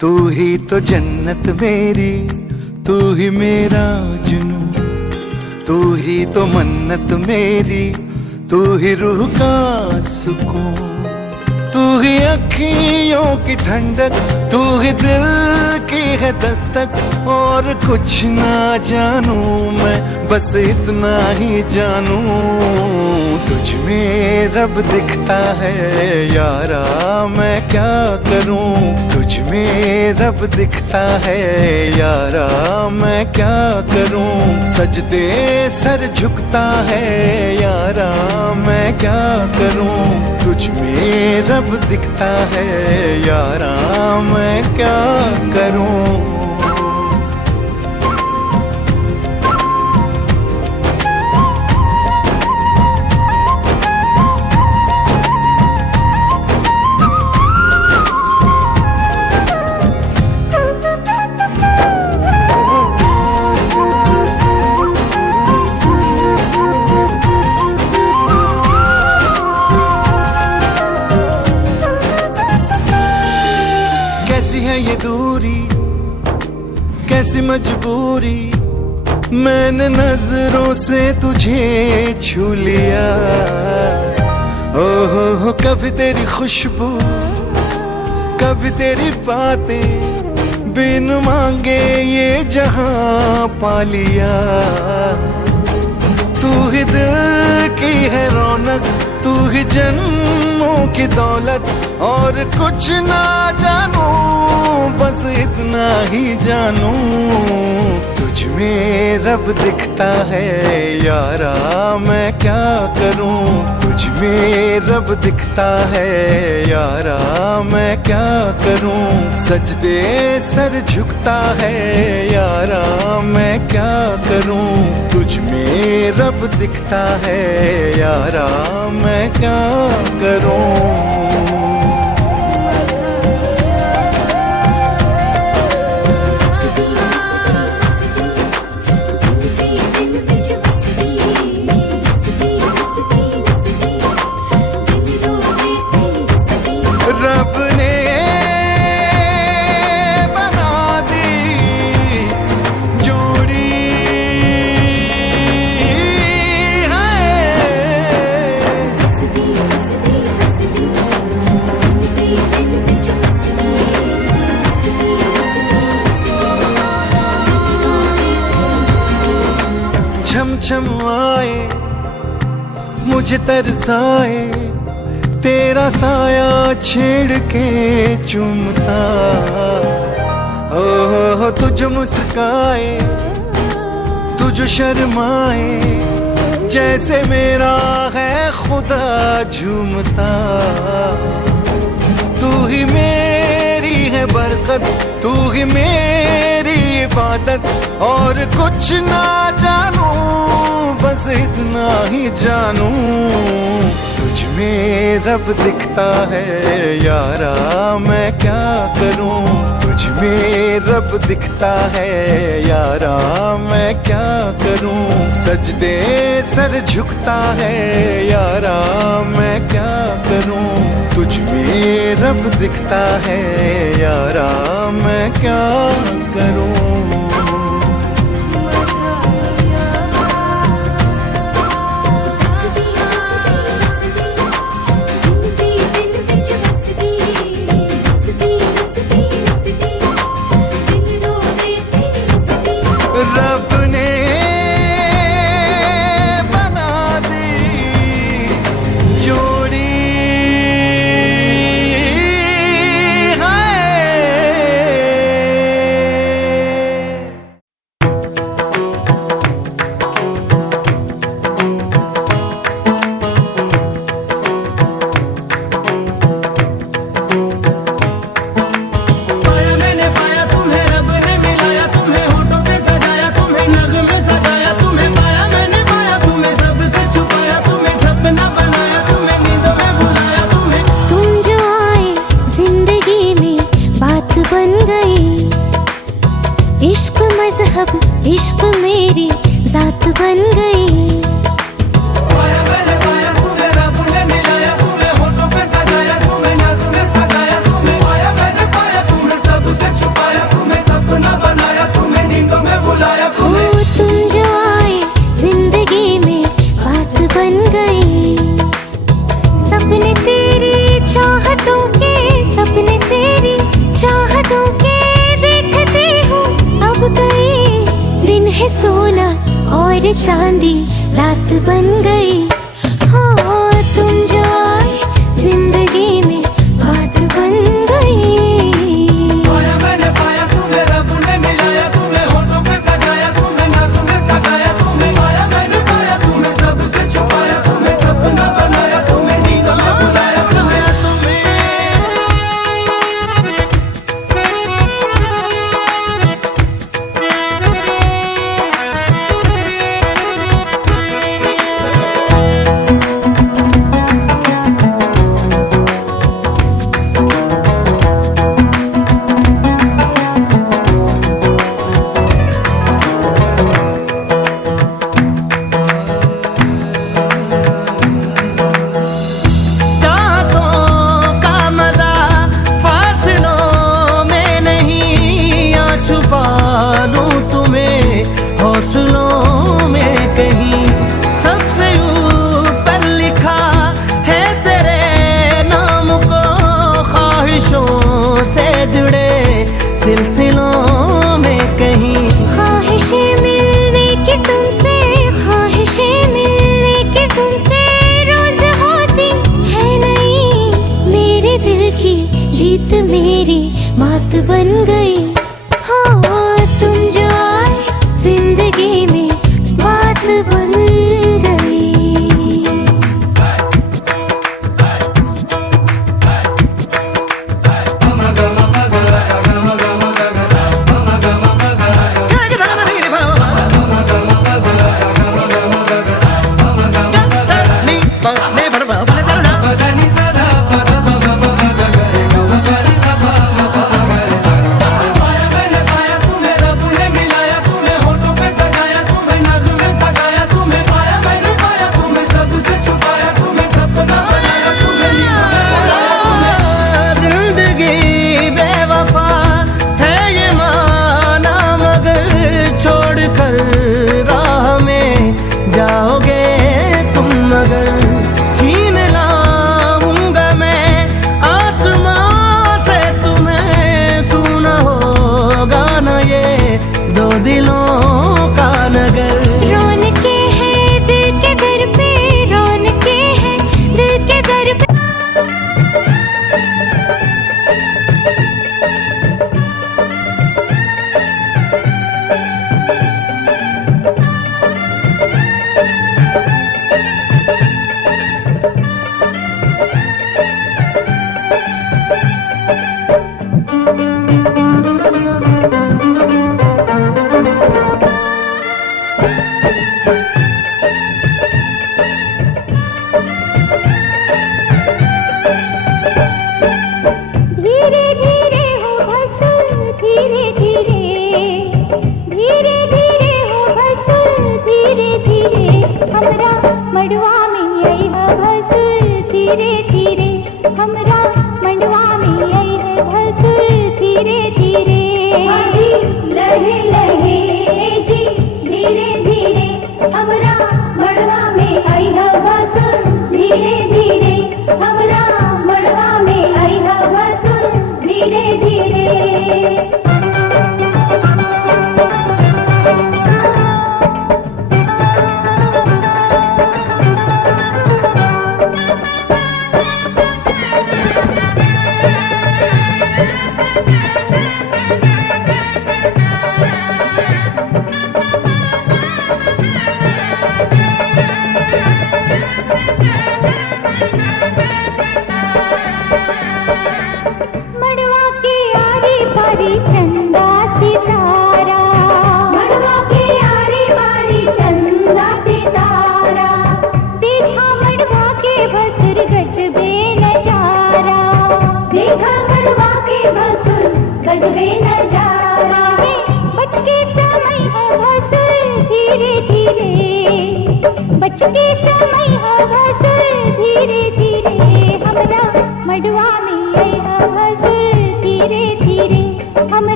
तू ही तो जन्नत मेरी, तू ही मेरा जुनून, तू ही तो मन्नत मेरी, तू ही रूह का सुकून, तू ही अखियों की ठंडक, तू ही दिल की है दस्तक। और कुछ ना जानू मैं, बस इतना ही जानू, तुझ में रब दिखता है यारा, मैं क्या करूं। तुझ में रब दिखता है यारा, मैं क्या करूं। सजदे सर झुकता है यारा, मैं क्या करूं। तुझ में रब दिखता है यारा, मैं क्या करूं। कैसी है ये दूरी, कैसी मजबूरी, मैंने नजरों से तुझे छू लिया। ओहो कभी तेरी खुशबू, कभी तेरी बातें, बिन मांगे ये जहां पा लिया। तू ही दिल की है रौनक, तू ही जन्मों की दौलत। और कुछ ना जानू, बस इतना ही जानू, तुझ में रब दिखता है यारा, मैं क्या करूं। तुझ में रब दिखता है यारा, मैं क्या करूं। सजदे सर झुकता है यारा, मैं क्या करूं। तुझ में रब दिखता है यारा, मैं क्या करूं। रब ने बना दी जोड़ी छम छम आए मुझे तरसाए, तेरा साया छेड़ के चूमता। ओह तुझ मुस्काए, तुझ शर्माए, जैसे मेरा है खुदा झूमता। तू ही मेरी है बरकत, तू ही मेरी इबादत। और कुछ ना जानू, बस इतना ही जानू, तुझ में रब दिखता है यारा, मैं क्या करूं। तुझ में रब दिखता है यारा, मैं क्या करूं। सजदे सर झुकता है यारा, मैं क्या करूं। तुझ में रब दिखता है यारा, मैं क्या करूं। रब ने बना दी जोड़ी बन गई। पाया मैंने पाया तुम्हें, रब ने मिलाया तुम्हें, होठों पे सजाया तुम्हें, नाक में सगाया तुम्हें। पाया मैंने पाया तुम्हें, सबसे छुपाया तुम्हें, सपना बनाया तुम्हें, नींदों में बुलाया तुम्हें। हो तुम जो आए जिंदगी में बात बन गई। सपने तेरी चाहतों के, सपने तेरी चाहतों के देखते हो अब गई। दिन है सोना और चांदी रात बन गई। हो तुम जो आए जिंदगी में बात बन गई। पाया मैंने पाया तुम्हें, रब ने मिलाया तुम्हें, होठों पे सजाया तुम्हें, नाक में सगाया तुम्हें। पाया मैंने पाया तुम्हें, सबसे छुपाया तुम्हें, सपना बनाया तुम्हें, नींदों में बुलाया तुम्हें। हौसलों में कहीं सबसे ऊपर लिखा है तेरे नाम को, ख्वाहिशों से जुड़े सिलसिलों में कहीं। ख्वाहिशें मिलने की तुमसे, ख्वाहिशें मिलने की तुमसे रोज होती है नहीं। मेरे दिल की जीत मेरी मात बन गई। हो तुम जो आए जिंदगी में बात बन गई। जाओगे तुम मगर छीन लाऊंगा मैं आसमां से तुम्हें, सुना होगा ना ये दो दिलों का नगर। रौनके हैं दिल के दर पे, रौनके हैं दिल के दर पे। धीरे धीरे हो बस, धीरे धीरे, धीरे धीरे हो बस, धीरे धीरे। हमरा मड़वा में आई है बस, धीरे धीरे। हमरा मड़वा में आई है बस, धीरे धीरे। लहे लहे जी धीरे धीरे, हमरा मड़वा में आई है बस, धीरे धीरे। हमरा मड़वा में आई है बस, धीरे धीरे। मड़वा की आरी पारी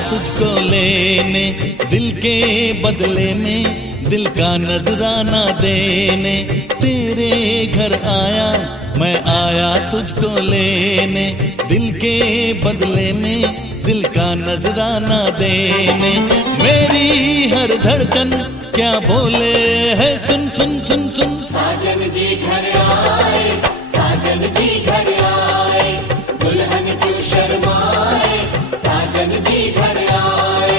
तुझको लेने, दिल के बदले में दिल का नजराना देने। तेरे घर आया मैं आया तुझको लेने, दिल के बदले में दिल का नजराना देने। मेरी हर धड़कन क्या बोले है सुन सुन सुन सुन। साजन जी घर आए, साजन जी घर आए, दुल्हन क्यों शर्माए, साजन जी घर आए।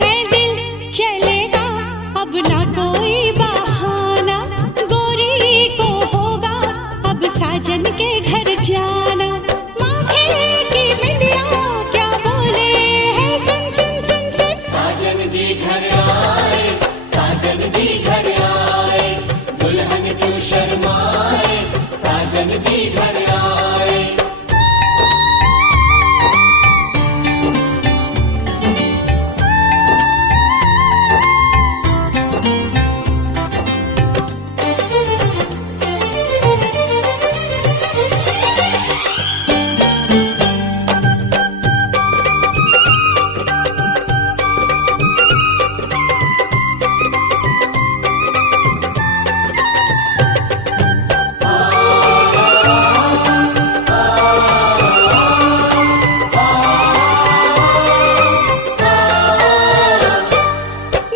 है दिल चलेगा अब ना कोई बहाना, गोरी को होगा अब साजन के घर जाना। माथे की बिंदिया क्या बोले है सुन सुन सुन सुन। साजन जी घर आए, साजन जी घर आए, दुल्हन क्यों शर्माए, साजन जी घर आए।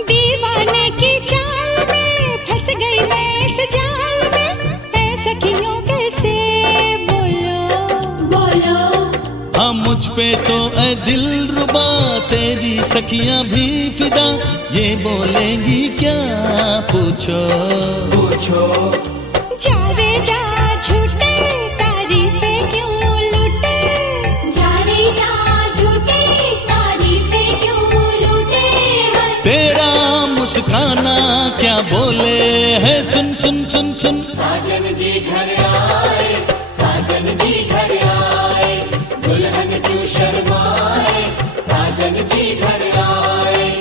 दीवाने की चाल में फंस गई मैं इस जाल में, ऐ सखियों कैसे बोलो बोलो। हाँ मुझ पे तो ऐ दिल रुबा तेरी सखियां भी फिदा, ये बोलेंगी क्या पूछो पूछो। जा रे जा झूठे तारीफें क्यों लूटे, जा रे जा झूठे तारीफें क्यों लूटे हैं। तेरा मुस्काना क्या बोले है सुन सुन सुन सुन। साजन जी घर आए, साजन जी घर आए, दुल्हन क्यों शर्माए, साजन जी घर आए।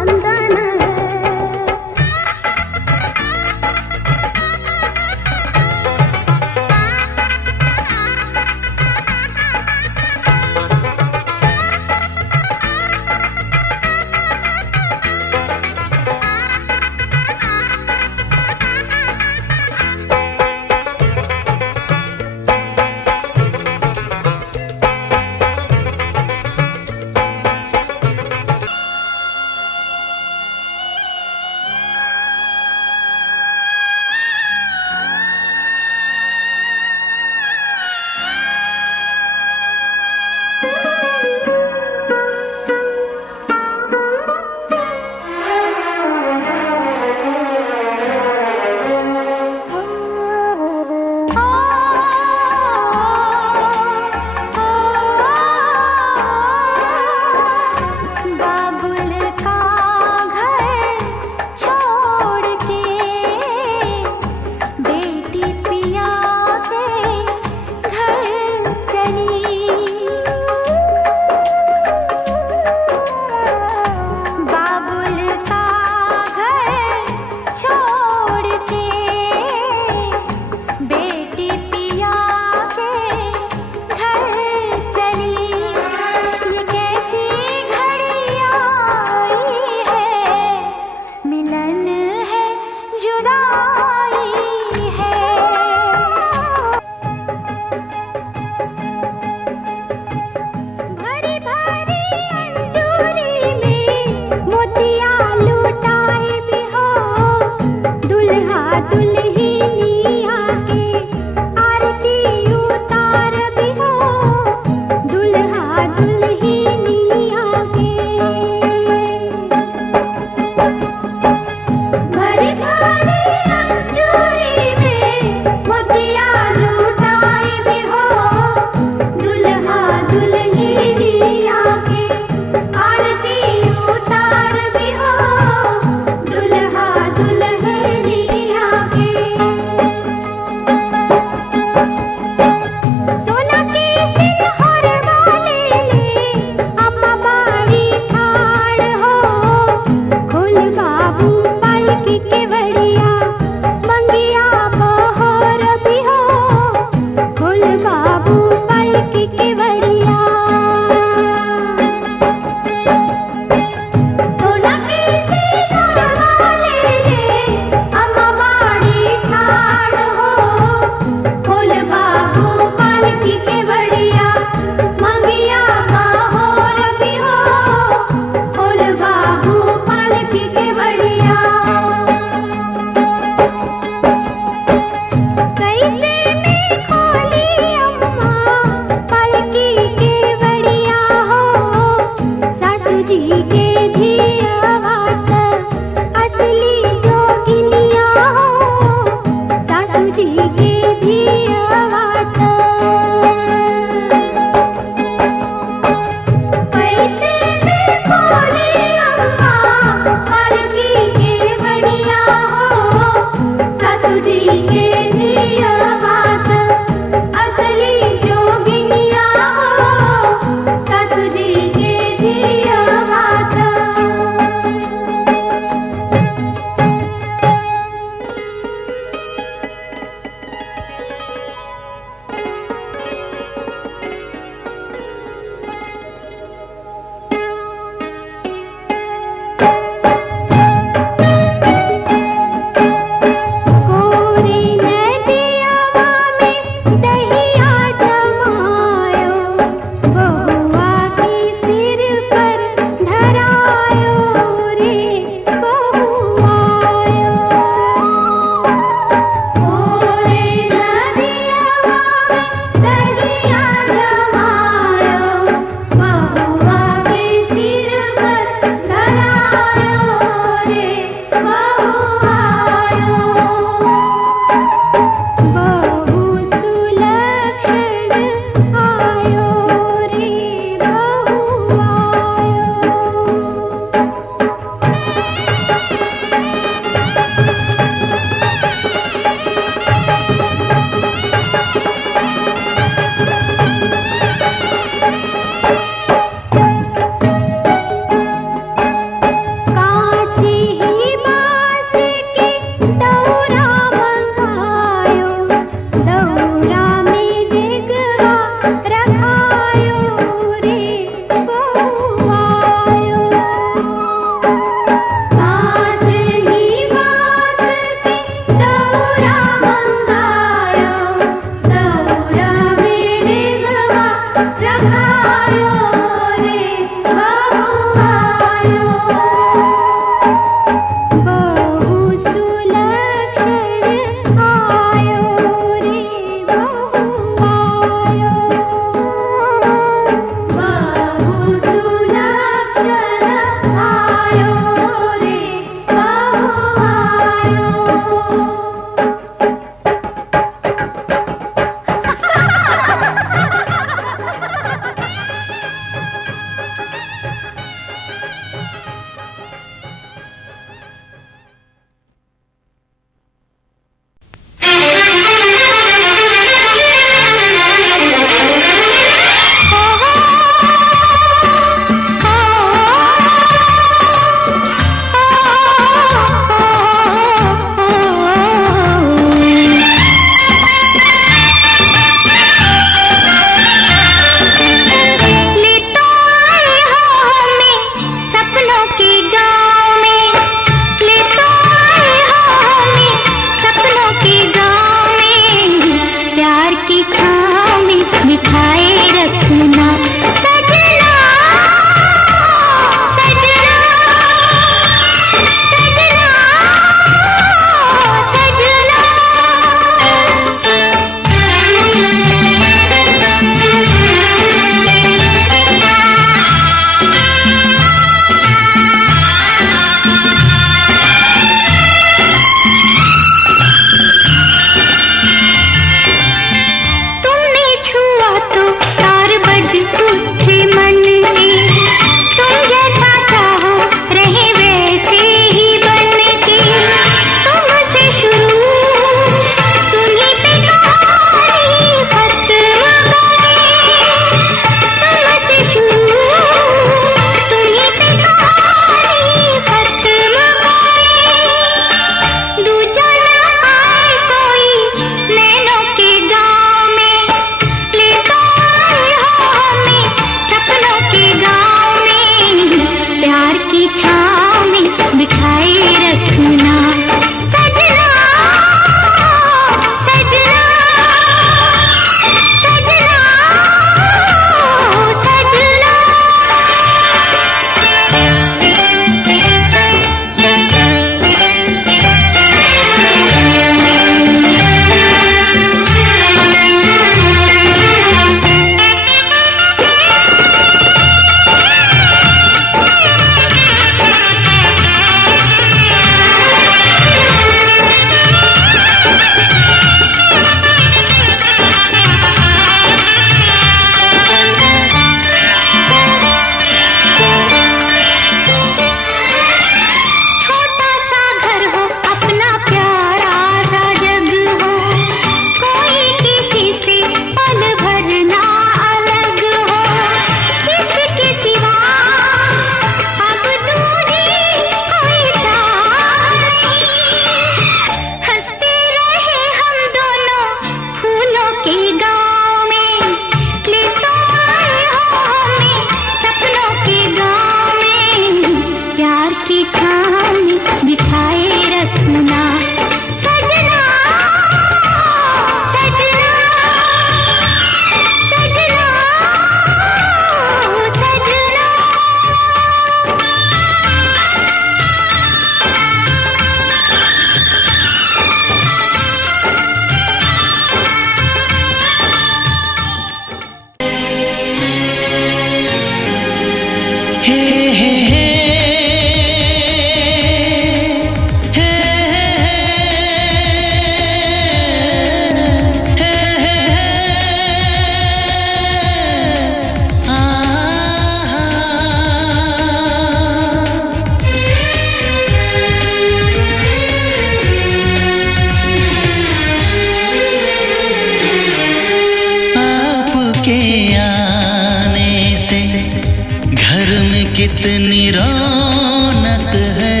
कितनी रौनक है,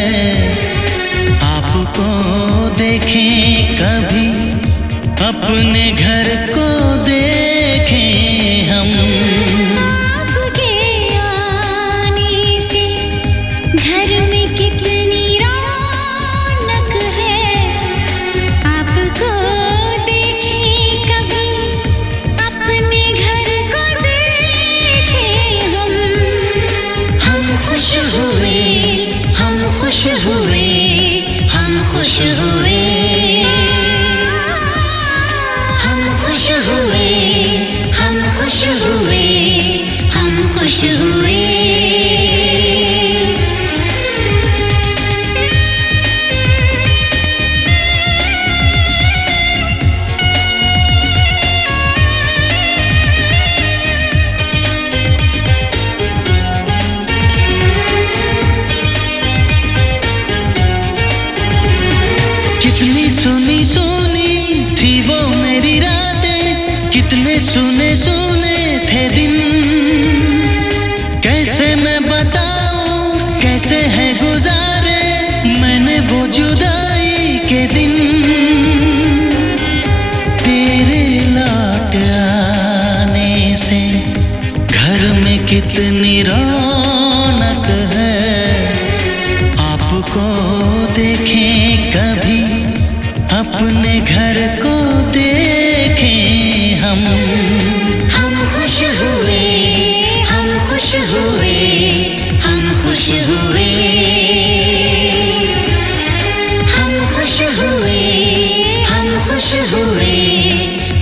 आपको देखें कभी, अपने घर को देखें हम। आपके आने से घर में कितनी रौनक है, आपको देखें कभी, अपने घर को देखें हम। हम खुश हुए, हम खुश हुए, हम खुश हुए, हम खुश हुए, हम खुश हुए, हम खुश हुए। कितनी सुनी सुनी थी वो मेरी रातें, कितने सुने सुने थे दिन। कैसे मैं बताऊं कैसे है गुजारे मैंने वो जुदाई के दिन। तेरे लौट आने से घर में कितनी रौनक है, आपको देखें कभी, अपने घर को देखें हम। हम खुश हुए, हम खुश हुए, हम खुश हुए, हम खुश हुए, हम खुश हुए,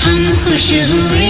हम खुश हुए।